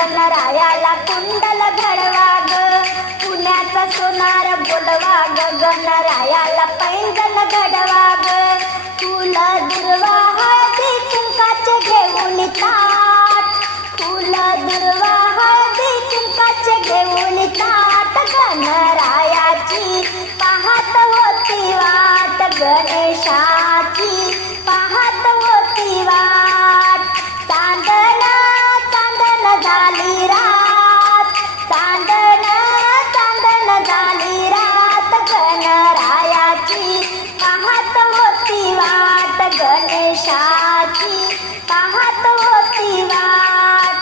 गणरायाला कुंडल घडवा ग, पुण्याचा सोनार बोलवा ग, गणरायाला पैंजण घडवा ग, फुल दुर्वा हळदी कुंकाचे घेऊन ताट, फुल दुर्वा हळदी कुंकाचे घेऊन ताट, गणरायाची पाहत होती वाट, गणेशाची पाहत होती वाट, चांदण चांदण झाली रात, चांदण चांदण झाली रात, गणरायाची पाहत होती वाट, गणेशाची पाहत होती वाट,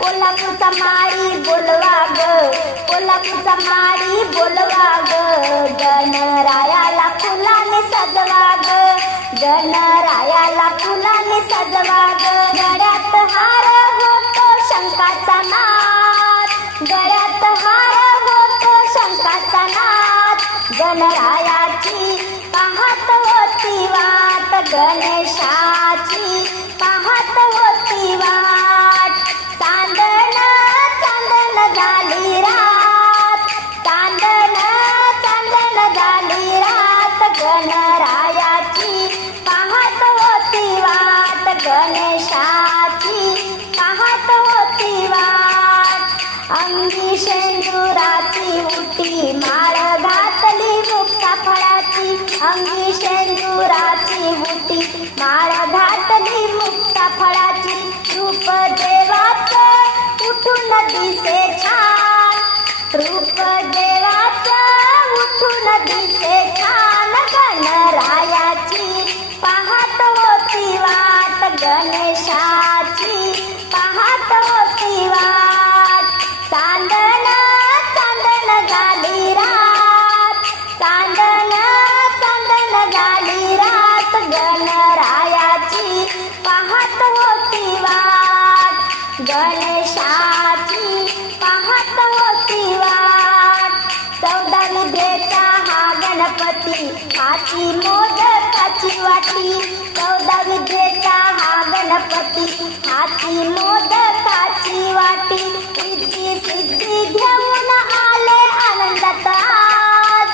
कोल्हापूरचा माळी बोलवा ग, कोल्हापूरचा माळी बोलवा ग, गणरायाला फुलाने सजवा ग, गणरायाला फुलाने सजवा ग, गळ्यात हार होतो शंखाचा नाद, गळ्यात हार होतो शंखाचा नाद, गणरायाची पाहत होती वाट, गणेशाची पाहत होती वाट, चांदण चांदण झाली रात, चांदण चांदण झाली रात, गणरायाची पाहत होती वाट, गणेशाची पाहत होती वाट, अंगी शेंदुराची उटी माळ घातली मुक्ता फळाची, अंगी शेंदुराची उटी माळ घातली मुक्ता फळाची, रूप देवाचं उठून दिसे छान, रूप देवाचं उठून दिसे छान, गणरायाची पाहत होती वाट, गणेशाची पाहत होती वाट, चांदण चांदण झाली रात, चांदण चांदण झाली रात, गणरायाची पाहत होती वाट, गणेशाची पाहत होती वाट, 14 विद्येचा हा गणपती हाती मोदकाची वाटी, 14 विद्येचा हा गणपती हाती मोदकाची वाटी, रिद्धी सिद्धी घेऊन आले आनंदात आज,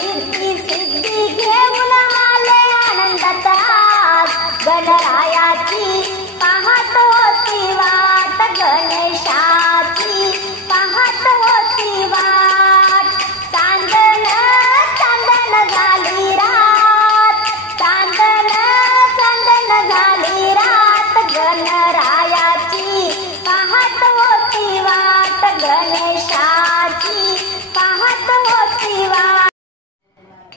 रिद्धी सिद्धी घेऊन आले आनंदात आज, गणरायाची पाहत होती वाट, गणेशाची पाहत होती वाट, चांदण चांदण झाली रात, चांदण चांदण झाली रात, गणरायाची पाहत होती वाट, गणेशाची पाहत होती वाट,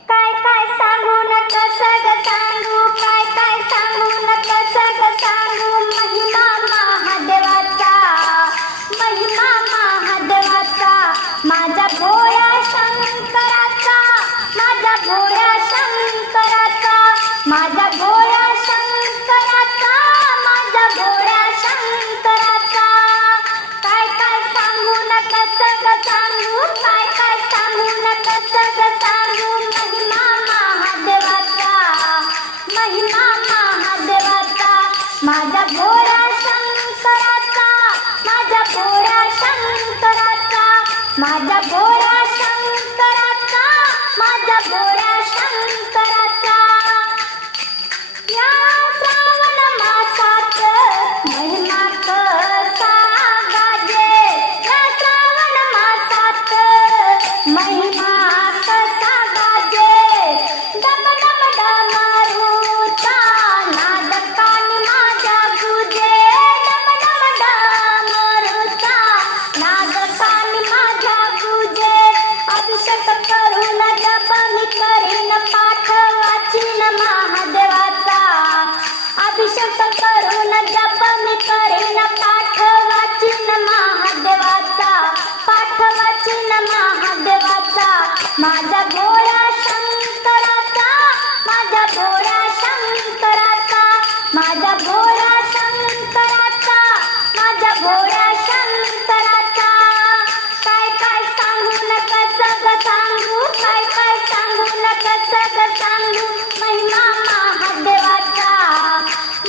काय काय सांगू न कसं ग सांगू, काय काय सांगू न कसं ग सांगू, महिमा महादेवाचा, महिमा महादेवाचा, माझ्या भोळ्या शंकराचा, माझ्या भोळ्या शंकराचा, माझ्या भोळ्या शंकराचा, माझ्या भोळ्या शंकराचा, काय काय सांगू न कसं ग सांगू, काय काय सांगू न कसं ग सांगू, महिमा महादेवाचा, महिमा महादेवाचा, माझ्या भोळ्या शंकराचा, माझ्या भोळ्या शंकराचा, माझ्या भोळ्या शंकराचा, माझ्या भोळ्या शंकराचा, या श्रावण मासात महिमा कसा गाजे, या श्रावण मासात महिमा कसा गाजे, डम डम डमरूचा नाद कानी माझ्या गुजे, डम डम डमरूचा नाद कानी माझ्या गुजे, अभिषेक करून जप मी करीन पाठ वाचीन महादेवाचा, अभिषेक करून जप मी करीन पाठ वाचीन महादेवाचा, पाठ वाचीन महादेवाचा, माझ्या भोळ्या शंकराचा, माझ्या भोळ्या शंकराचा, माझ्या भोळ्या शंकराचा, माझ्या भोळ्या शंकराचा, काय काय सांगू न कसं ग सांगू, काय काय सांगू न कसं ग सांगू, महिमा महादेवाचा,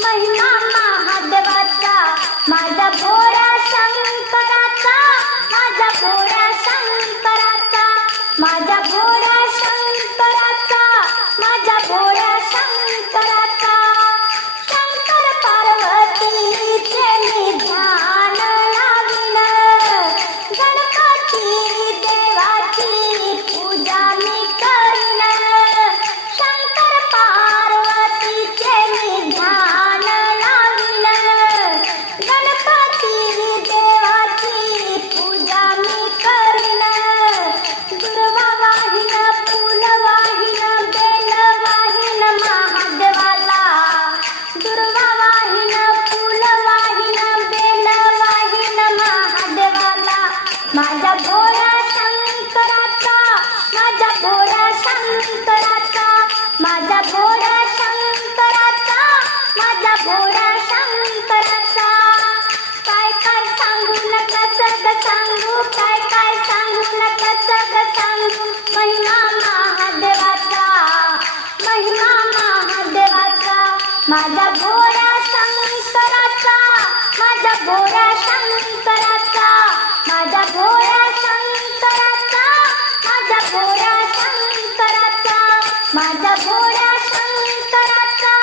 महिमा महादेवाचा, माझ्या भोळ्या शंकराचा, माझ्या भोळ्या शंकराचा, माझ्या भोळ्या शंकराचा, शंकर पार्वतीचे मी ध्यान लावीन, गणपती देवाची पूजा मी करीन, शंकर पार्वतीचे मी ध्यान लावीन, गणपती देवाची पूजा मी करीन, दुर्वा वाहिन, फूल वाहिन, बेल वाहिन महादेवाला, दुर्वा वाहिन, फूल वाहिन, बेल वाहिन महादेवाला, माझ्या भोळ्या शंकराचा, माझ्या भोळ्या शंकराचा, माझ्या भोळ्या शंकराचा, माझ्या भोळ्या शंकराचा, काय काय सांगू नका सग सांगू, काय काय सांगू नका सग सांगू, महिमा महादेवाचा, महिमा महादेवाचा, माझ्या भोळ्या शंकराचा, माझ्या भोळ्या शंकराचा, माझ्या भोळ्या शंकराचा, माझ्या भोळ्या शंकराचा, माझ्या भोळ्या शंकराचा,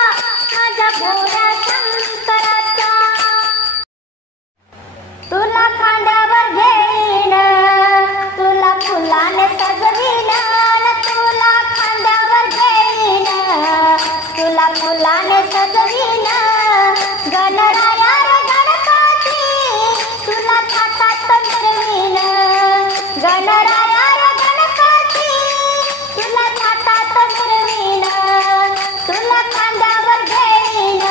माझ्या भोळ्या शंकराचा, तुला खांद्यावर घेईन, तुला फुलाने सजवीन, तुला खांद्यावर घेईन, तुला फुलाने सजवीन, गणराया रे गणपती, तुला थाटात मिरवीन, गणराया रे गणपती, तुला थाटात मिरवीन, तुला खांद्यावर घेईन,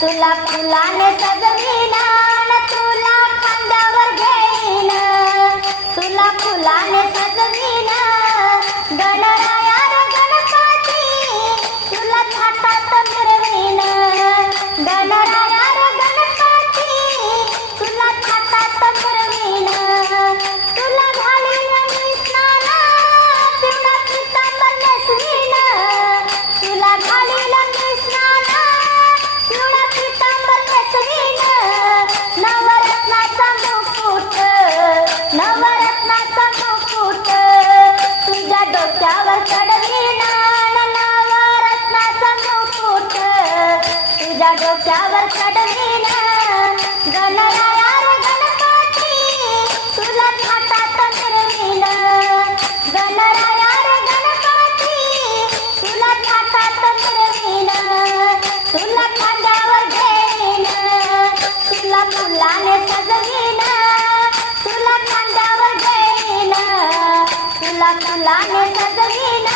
तुला फुलाने सजवीन, तुला खांद्यावर घेईन, तुला फुलाने सजवीन, गणराया रे गणपती, तुला थाटात मिरवीन, गणराया रे गणपती, तुला थाटात मिरवीन, तुला घालीन मी स्नान, पिवळा पितांबर नेसवीन, तुला घालीन मी स्नान, पिवळा पितांबर नेसवीन, नवरत्नाचा मुकुट, नवरत्नाचा मुकुट, तुझ्या डोक्यावर चढवीन, नवरत्नाचा मुकुट, तुझ्या डोक्यावर चढवीन, गणराया रे गणपती, तुला थाटात मिरवीन, गणराया रे गणपती, तुला थाटात मिरवीन, तुला खांद्यावर घेईन, तुला फुलाने सजवीन, तुला खांद्यावर घेईन, तुला फुलाने सजवीन,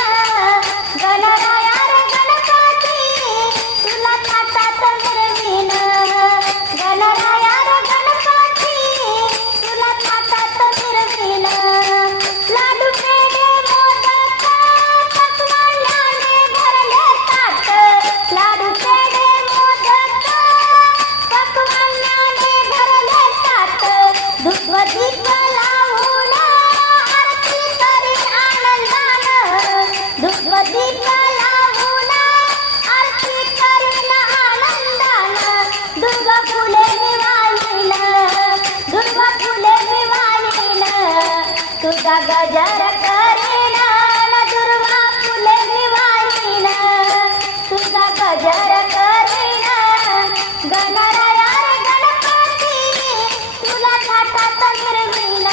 गणराया रे गणपती, तुला थाटात मिरवीन, गणराया रे गणपती, तुला थाटात मिरवीन, लाडू पेढे मोदक पक्वान्नाने भरले ताट, लाडू पेढे मोदक पक्वान्नाने भरले ताट, धूप दीप लावून आरती करीन आनंदानं, धूप दीप लावून आरती करीन आनंदानं, दुर्वा फुले मी वाहीन, दुर्वा फुले मी वाहीन, तुझा गजर करीन, दुर्वा फुले मी वाहीन, तुझा गजर करीन, गणराया रे गणपती, तुला थाटात मिरवीन,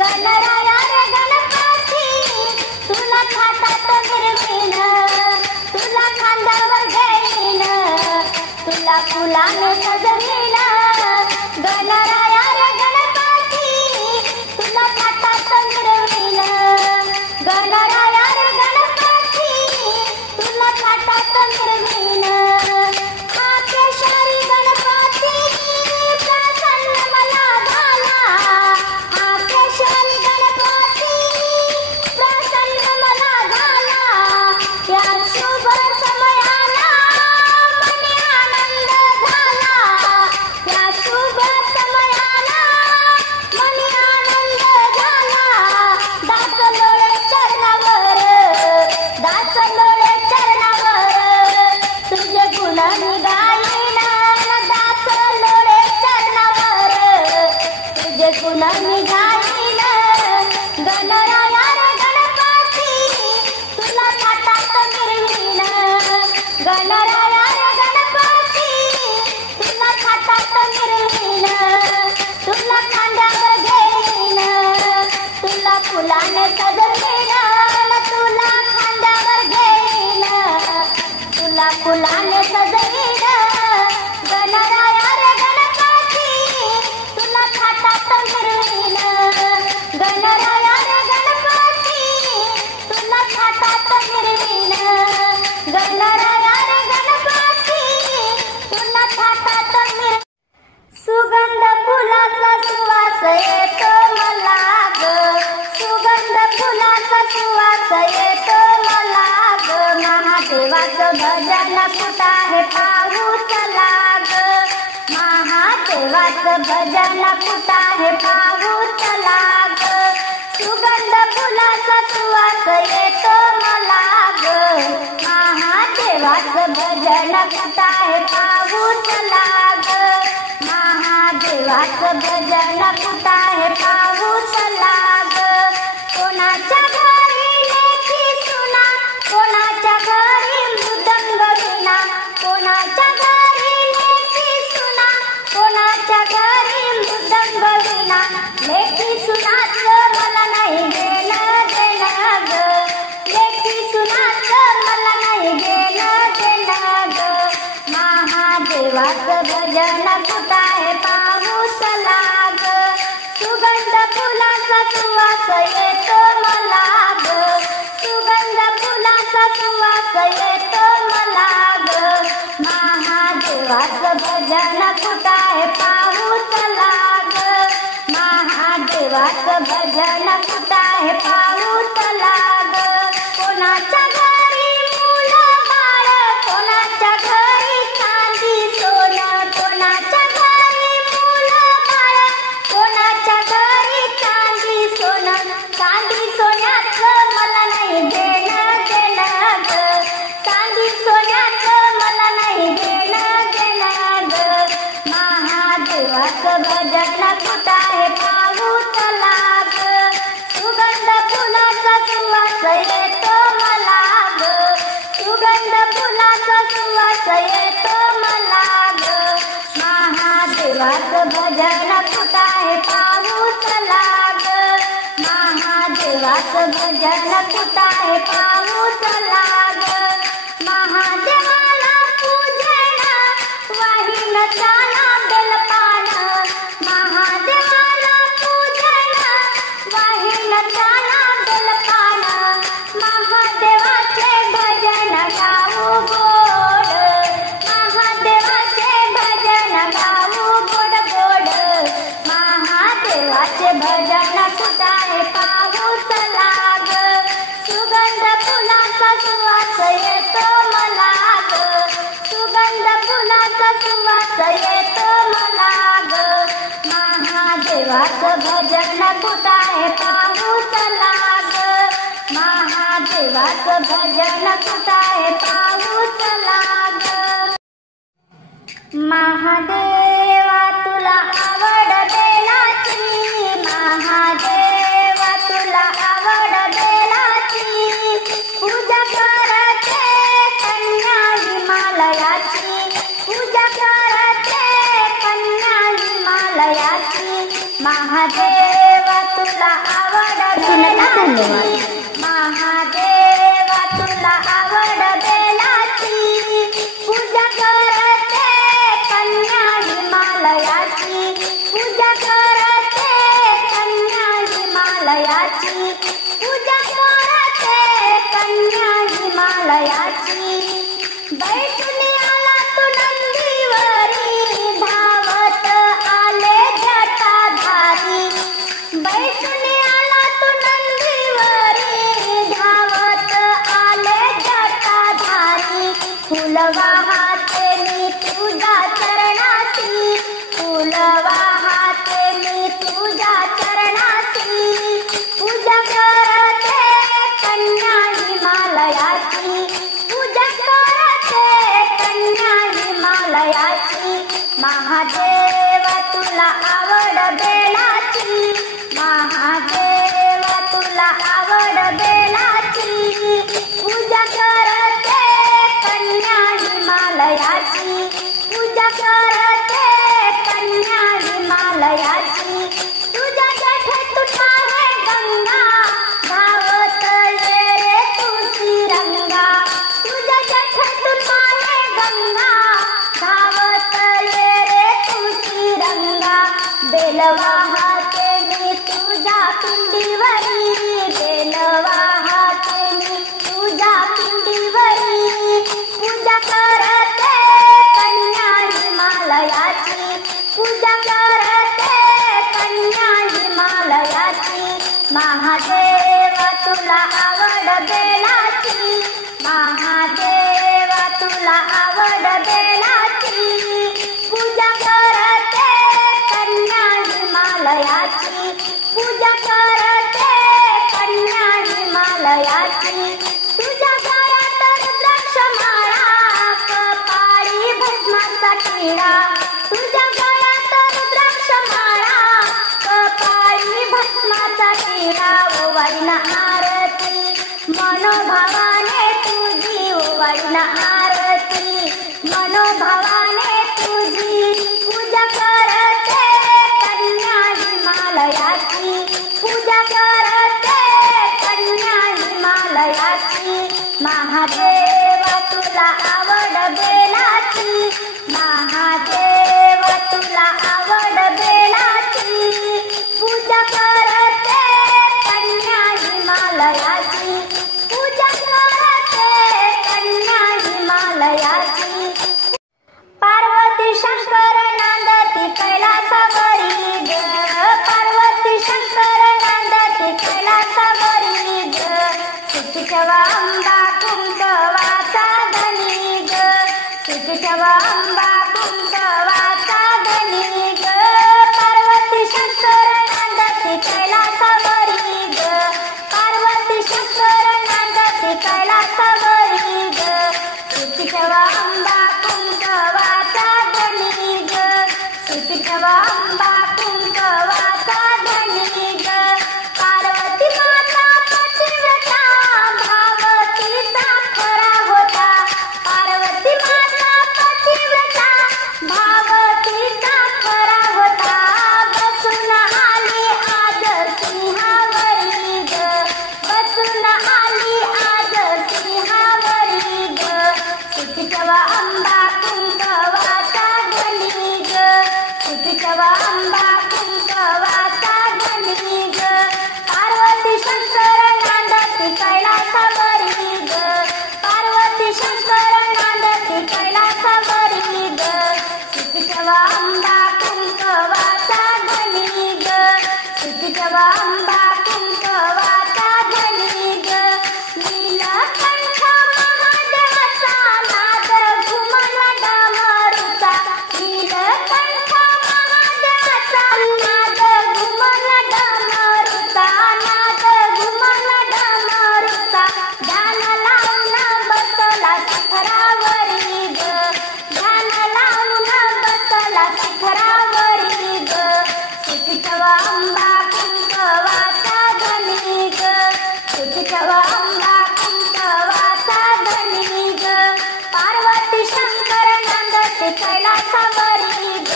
गणराया रे गणपती, तुला थाटात मिरवीन, तुला खांद्यावर घेईन, तुला फुलाने सजवीन, गणराया रे गणपती, तुला थाटात मिरवीन, गणराया रे गणपती, तुला थाटात मिरवीन, हा केशरी गणपती प्रसन्न मला झाला, हा केशरी गणपती प्रसन्न मला झाला, या शुभ समयाला मनी आनंद झाला, सजवीन तुला खांद्यावर घेईन तुला फुलाने सजवीन गणराया रे गणपती तुला थाटात मिरवीन गणराया रे गणपती तुला थाटात मिरवीन गणराया रे गणपती तुला थाटात मिरवीन सुगंध फुलाचा सुवास येतो मला ग सुगंध फुलाचा सुवास येतो मला ग महादेवाचं भजन कुठं आहे पाहू चला ग महादेवाचं भजन कुठं आहे पाहू चला ग सुगंध फुलाचा सुवास येतो मला ग महादेवाचं भजन कुठं आहे पाहू चला ग महादेवाचं भजन कुठं आहे पाहू चला ग कोणाच्या घरी लेकी सुना कोणाच्या घरी मृदंग विना कोणाच्या घरी लेकी सुना कोणाच्या घरी मृदंग विना लेकी सुनाचं मला नाही घेणं देणं ग लेकी सुनाचं मला नाही घेणं देणं ग महादेवाचं भजन कुठं आहे पाहू चला ग सुगंध फुलाचा सुवास येतो मला ग सुगंध फुलाचा सुवास येतो मला ग महादेवाचं भजन कुठं आहे पाहू चला ग महादेवाचं भजन कुठं आहे पाहू चला ग कोणाच्या घरी मुलं बाळ कोणाच्या घरी चांदी सोनं कोणाच्या घरी मुलं बाळ कोणाच्या घरी चांदी सोनं चांदी सोन्याचं मला नाही देणं देणं ग चांदी सोन्याचं मला नाही देणं देणं ग महादेवाचं भजन कुठं आहे पाहू चला ग सुगंध फुलाचा सुवास येतो मला ग सुगंध फुलाचा सुवास येतो मला ग महादेवाचं भजन कुठं आहे पाहू चला ग महादेवाचं भजन कुठं आहे पाहू चला ग महादेवाला पूजन वाहीन चाला बेलपान महादेवाला पूजन वाहीन चाला बेलपान महादेवाचे भजन गाऊ गोड महादेवाचे भजन गाऊ गोड गोड महादेवाचे भजन कुठं आहे पाहू चला ग सुगंध फुलाचा सुवास येतो मला ग सुगंध फुलाचा सुवास येतो मला ग महादेवाचं भजन कुठं आहे पाहू चला ग महादेवाचं भजन कुठं आहे पाहू चला ग महादेवा तुला आवड बेलाची महादेवा तुला आवड बेलाची पूजा करते कन्या हिमालयाची पूजा करते कन्या हिमालयाची महादेवा तुला आवड बेलाची महादेवा तुला आवड बेलाची पूजा करते कन्या हिमालयाची पूजा करते कन्या हिमालयाची पूजा करते कन्या हिमालयाची बैठून आला तू नंदीवरी धावत आले जटाधारी बैठून आला तू नंदीवरी धावत आले जटाधारी फुल वाहते मी तुझ्या चरणासी फुल वाहते मी तुझ्या चरणासी पूजा करते कन्या हिमालयाची पूजा करते कन्या हिमालयाची महादेवा तुला आवड बेलाची महादेवा तुला आवड बेलाची पूजा करते कन्या हिमालयाची पूजा करते कन्या हिमालयाची तुझ्या जठे तुटा है गंगा धाव महादेव तुला आवड बेलाची, महादेव तुला आवड बेलाची, पूजा करते कन्या हिमालयाची, पूजा करते कन्या हिमालयाची, तुझ्या गळ्यात रुद्राक्ष माळा, कपाळी भस्माचा टिळा, तुझ्या गळ्यात रुद्राक्ष माळा, कपाळी भस्माचा टिळा, ओवाळीन आरती मनोभावाने तुझी, ओवाळीन आरती मनोभावाने तुझी, पूजा करते कन्या हिमालयाची, पूजा करते कन्या हिमालयाची, महादेव तुला आवड बेलाची, महादेव तुला आवड बेलाची, पूजा करते कन्या हिमालयाची, पूजा करते कन्या हिमालयाची, पार्वती शंकर नांदती कैलासावरी ग, पार्वती शंकर नांदती कैलासावरी ग, सुखी ठेवा अंबा कुंकवाचा धनी ग, सुखी ठेवा अंबा कुंकवाचा धनी ग, पार्वती शंकर नांदती कैलासावरी ग, पार्वती शंकर नांदती कैलासावरी ग, सुखी ठेवा अंबा कुंकवाचा धनी ग, सुखी ठेवा अंबा कुंकवाचा धनी ग, पार्वती माता पतिव्रता भावतीचा खरा होता, पार्वती माता पतिव्रता भावतीचा खरा होता, बसून आली आज सिंहावरी ग, बसून आली आज सिंहावरी ग, सुखी ठेवा अंबा कुंकवाचा धनी ग, सुखी ठेवा अंबा कुंकवाचा धनी ग, पार्वती शंकर नांदती कैलासावरी ग, पार्वती शंकर नांदती कैलासावरी ग, सुखी ठेवा अंबा कुंकवाचा धनी ग, सुखी ठेवा अंबा कुंकवाचा धनी ग, नीलकंठ महादेवाचा नाद घुमला डमरूचा, नीलकंठ महादेवाचा नाद घुमला डमरूचा, नाद घुमला डमरूचा, ध्यान लावून बसला शिखरावरी ग, ध्यान लावून बसला शिखरावरी ग, सुखी ठेवा अंबा कुंकवाचा धनी ग, सुखी ठेवा अंबा कुंकवाचा धनी ग, पार्वती शंकर नांदती कैलासावरी ग,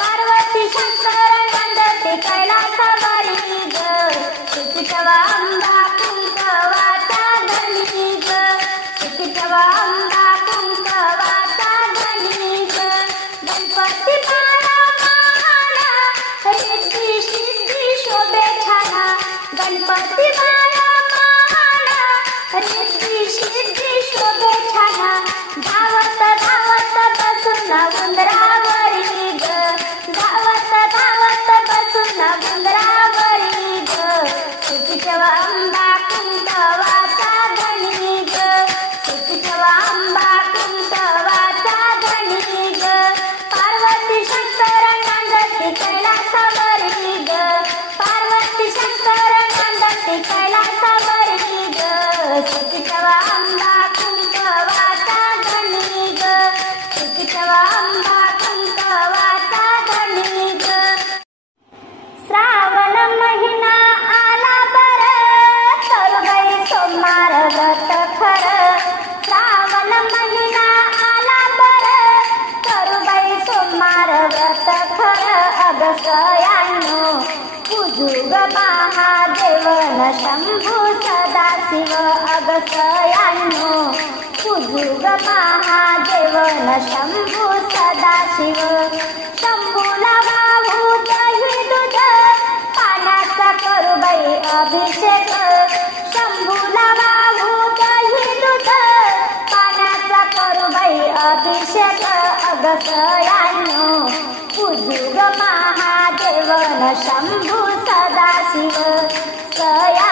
पार्वती शंकर नांदती कैलासावरी ग, सुखी ठेवा अंबा कुंकवाचा धनी ग, सुखी ठेवा अंबा कुंकवाचा धनी ग, गणपती बाळा महान रिद्धी सिद्धी शोभे छाना, गणपती बाळा महान रिद्धी सिद्धी शोभे छाना, धावत धावत बसून उंदरावरी ग, धावत धावत बसून उंदरावरी ग, सुखी ठेवा अंबा कुंकवाचा धनी ग, सुखी ठेवा अंबा कुंकवाचा धनी ग, पार्वती शंकर नांदती कैलासावरी ग, पार्वती शंकर नांदती कैलासावरी ग, सुखी ठेवा अंबा कुंकवाचा धनी ग, सुखी ठेवा अंबा कुंकवाचा धनी ग, श्रावण महिना आला बर, करुबाई सोमवार व्रत खर, श्रावण महिना आला बर, करुबाई सोमवार व्रत खर, अगसयानो पूजुग महादेव न शंभू सदाशिव, अगसयानो पूजुग महादेव न शंभू सदाशिव, शंभूला वाहू दही दूध पाण्याचा करुबाई अभिषेक, शंभूला वाहू दही दूध पाण्याचा करुबाई अभिषेक, अगसयानो पूजुग महादेव न शंभू सदाशिव, सया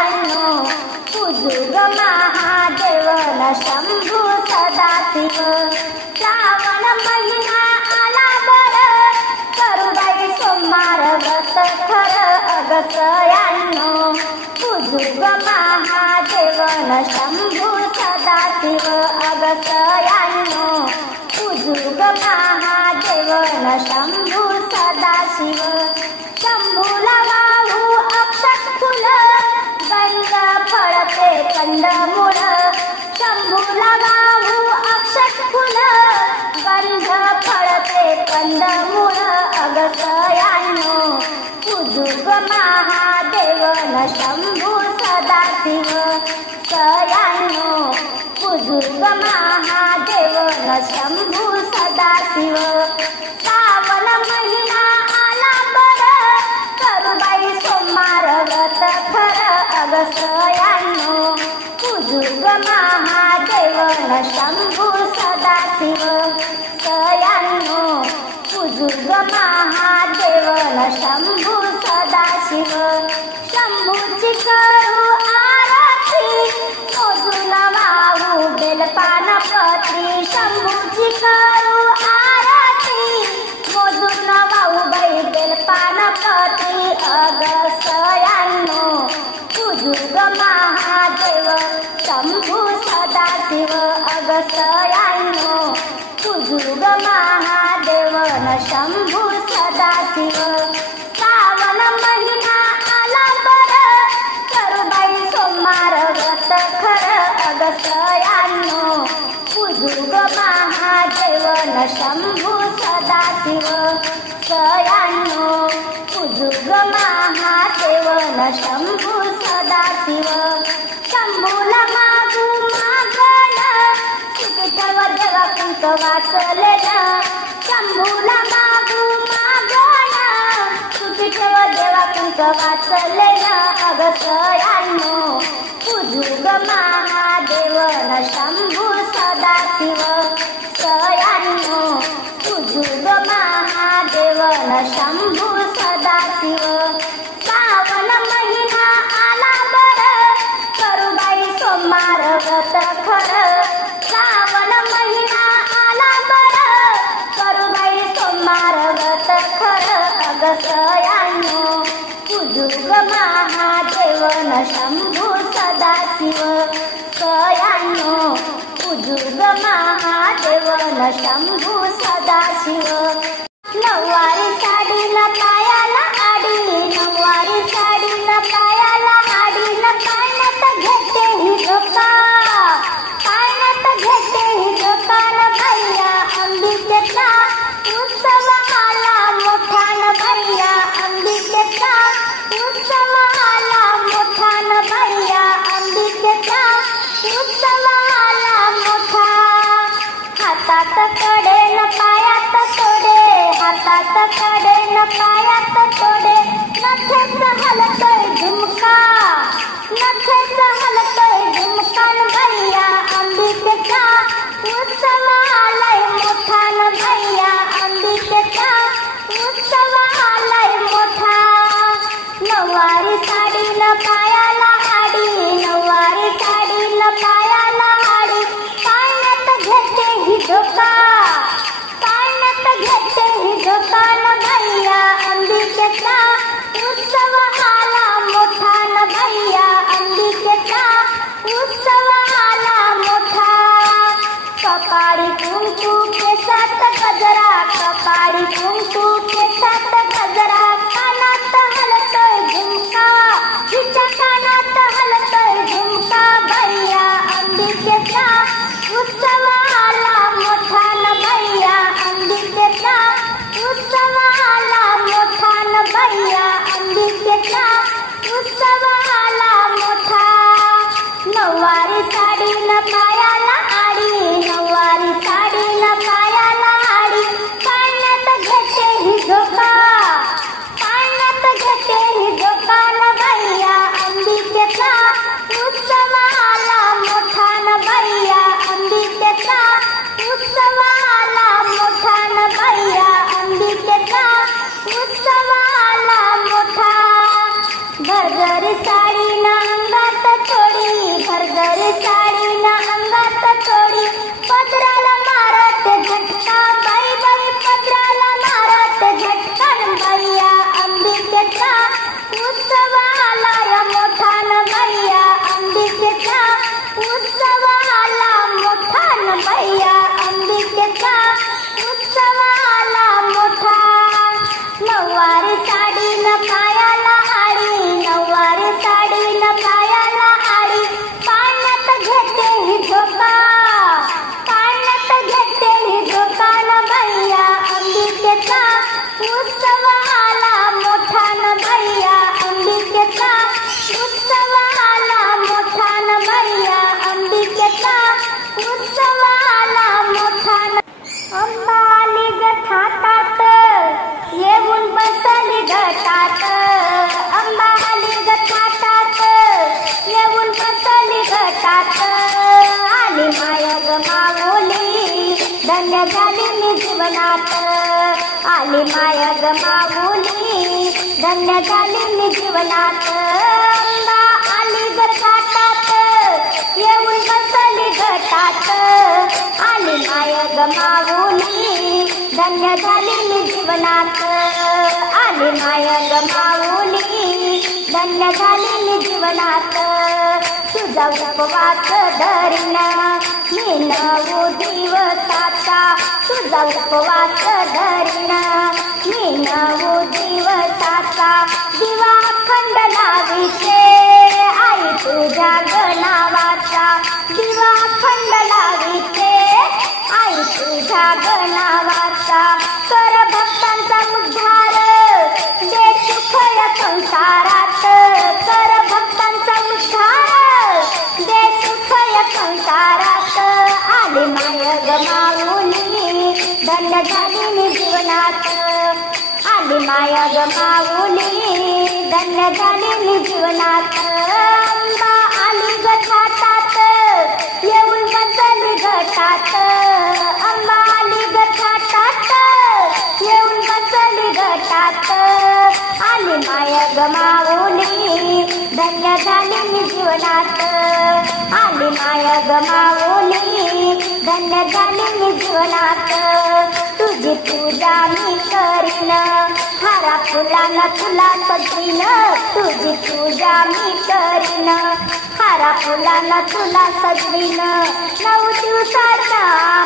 उजुग महादेव न शंभू सदाशिव. श्रावण महिना आला बर, करू बाई सोमवार व्रत खरं अगसयांनो. उजुग महादेव न शंभू सदाशिव अगसयांनो. उजुग महादेव न शंभू सदाशिव. शंभूला वाहू अक्षत फुल, गंध फळते कंदमूळ. शंभूला वाहू अक्षत फुल, गंध फळते कंदमूळ अगसयांनो. उजुग महादेव न शंभू सदाशिव सयांनो. उजुग महादेव न शंभू सदाशिव. श्रावण महिना आला बर, करू बाई सोमवार व्रत खरं अगसयांनो. उजुग महादेव न शंभू सदाशिव सयांनो. उजुग महादेव न शंभू सदाशिव. शंभूची करू आरती, मोजून वाहू बेलपानपत्री. शंभूची करू आरती, मोजून वाहू बाई बेलपानपत्री अगसयांनो. उजुग महादेव शंभू सदाशिव अगसयांनो. उजुग महादेव न शंभू सदाशिव. श्रावण महिना आला बर, करू बाई सोमवार व्रत खरं अगसयांनो. उजुग महादेव न शंभू सदाशिव सयांनो. उजुग महादेव न शंभू सदाशिव. शंभूला मागू मागण, सुखीठव देवा कुंक वाचलेलं. शंभूला मागू मागण, सुखीठव देवा कुंक वाचलेलं अगसयांनो. उजुग महादेव न शंभू सदाशिव सयांनो. उजुग महादेव न शंभू सदाशिव. श्रावण महिना आला बर, करू बाई सोमवार व्रत खरं. श्रावण महिना आला बर, करू बाई सोमवार व्रत खरं अगसयांनो. उजुग महादेव न शंभू सदाशिव सयांनो. उजुग महादेव न शंभू सदाशिव. नऊवारी साडी न पायाला आडी, नऊवारी साडी न पायाला आडी. न पाण्यात घेते ही झोका, पाण्यात घेते ही झोका. न भैया अंबिकेचा उत्सव आला मोठा. न भैया अंबिकेचा उत्सव आला मोठा. न भैया अंबिकेचा उत्सव आला मोठा. हातात कडे न पायात तोडे, हातात कडे न पायात तोडे. नथेच हलतोय झुमका, नथेच हलतोय झुमका. न भैया अंबिकेचा उत्सव आलाय मोठा. न भैया अंबिकेचा उत्सव आलाय मोठा. नऊवारी साडी न पायाला आडी, नऊवारी साडी न पायाला आडी. पाण्यात घेते ही झोका, पाण्यात घेते ही झोका. न भैया अंबिकेचा उत्सव आला मोठा. न भैया अंबिकेचा उत्सव आला मोठा. कपाळी कुंकू केसात गजरा, कपाळी कुंकू केसात गजरा. कानात हलतोय झुमका, हिच्या कानात हलतोय झुमका. भैया अंबिकेचा उत्सव आला मोठा. न भैया अंबिकेचा उत्सव आला मोठा. न भैया अंबिकेचा उत्सव आला मोठा. नऊवारी साडी न पायाला आडी, नऊवारी साडी न पायाला आडी. पाण्यात घेते ही झोका, पाण्यात घेते ही झोका. न भैया अंबिकेचा उत्सव आला मोठा. न भैया अंबिकेचा उत्सव आला मोठा. न भैया अंबिकेचा उत्सव आला मोठा. भरभरी साडी न अंगात थोडी, धन्य झाली मी जीवनात आली माया ग माऊली धन्य झाली मी जीवनात अंबा आली ग घाटात येऊन बसली घटात आली माया ग माऊली धन्य झाली मी जीवनात आली माया ग माऊली धन्य झाली मी जीवनात तुझा उपवास धरीन मी 9 दिवसाचा तुझा उपवास धरीन मी 9 दिवसाचा दिवा अखंड लाविते आई तुझ्या गणावाचा दिवा अखंड लाविते आई तुझ्या गणावाचा कर भक्तांचा उद्धार दे सुख या संसारात कर भक्तांचा उद्धार दे सुख या संसारात आली माया ग माऊली धन्य झाली मी जीवनात आली माया ग माऊली धन्य झाली मी जीवनात अंबा आली ग घाटात येऊन बसली घटात अंबा आली ग घाटात येऊन बसली घटात आली माया ग माऊली धन्य झाली मी जीवनात आली माया ग माऊली धन्य झाली मी जीवनात तुझी पूजा मी करीन हारा फुलान तुला सजवीन तुझी पूजा मी करीन हारा फुलान तुला सजवीन 9 दिवसाचा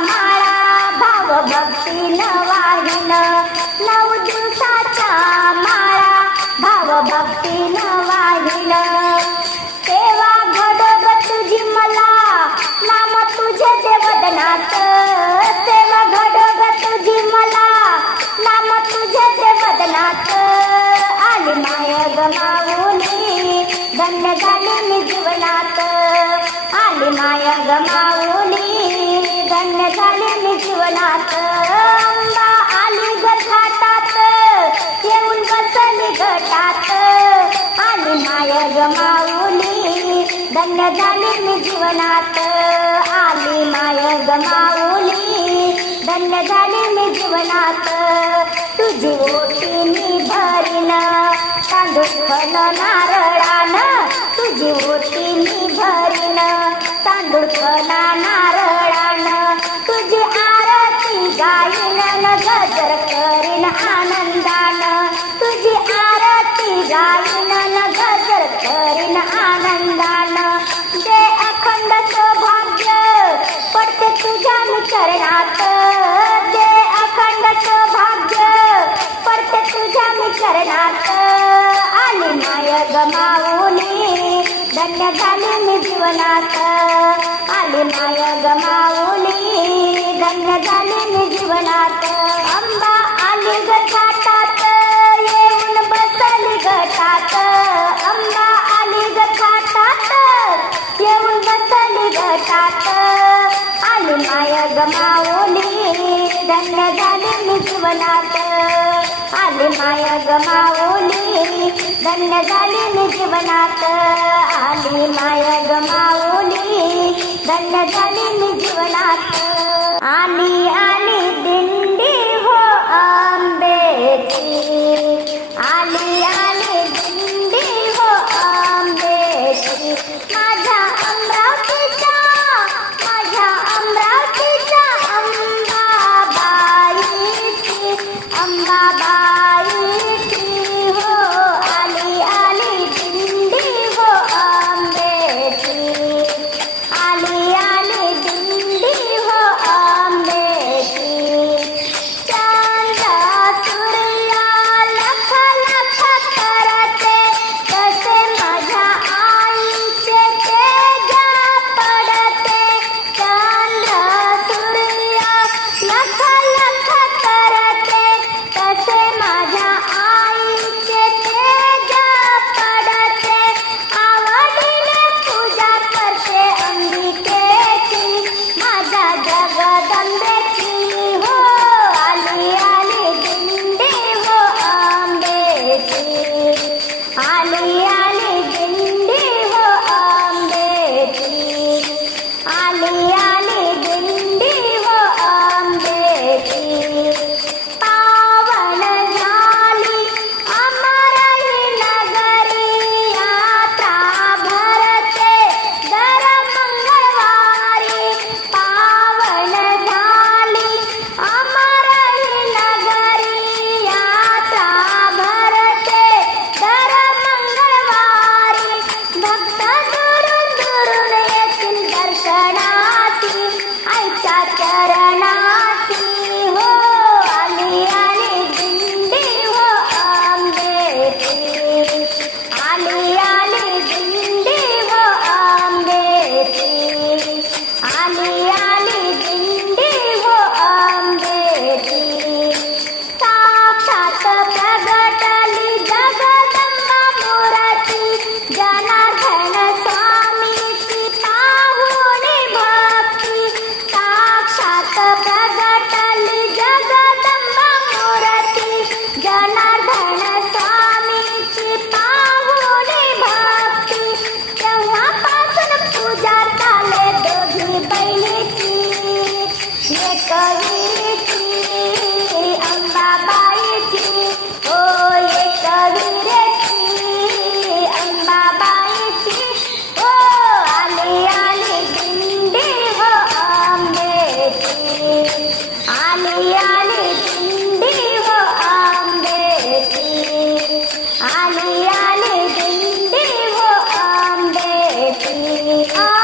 माळा भाव भक्तीन वाहीन 9 दिवसाचा माळा भाव भक्तीन वाहीन सेवा घडग तुझी मला नाम तुझे ते वदनात सेवा घडग तुझी मला नाम तुझे ते वदनात आली माया ग माऊली धन्य झाली मी जीवनात आली माया ग माऊली धन्य झाली मी जीवनात अंबा आली ग घाटात येऊन बसली घटात आली माया ग माऊली धन्य झाली मी जीवनात आली माया ग माऊली धन्य झाली मी जीवनात तुझी ओटी मी भरीन तांदूळ फल नारळान तुझी ओटी मी भरीन तांदूळ फल नारळान तुझी आरती गाईन न गजर करीन आनंदान तुझी आरती गाईन न गजर करीन आनंदान दे अखंड सौभाग्य पडते तुझ्या मी चरणात दे अखंड सौभाग्य पडते तुझ्या मी चरणात आली माया ग माऊली धन्य झाली मी जीवनात आली माया ग माऊली धन्य झाली मी जीवनात अंबा आली ग घाटात येऊन बसली घटात अंबा आली ग घाटात येऊन बसली घटात आली माया ग माऊली धन्य झाली मी जीवनात आली माया ग माऊली धन्य झाली मी जीवनात आली माया ग माऊली धन्य झाली मी जीवनात आली आली दिंडी हो आंबेची आली आली दिंडी हो आंबेची माझ्या अमरावतीच्या अंबाबाईची हो आली आली दिंडी हो आंबेची आली आली दिंडी हो आंबेची आ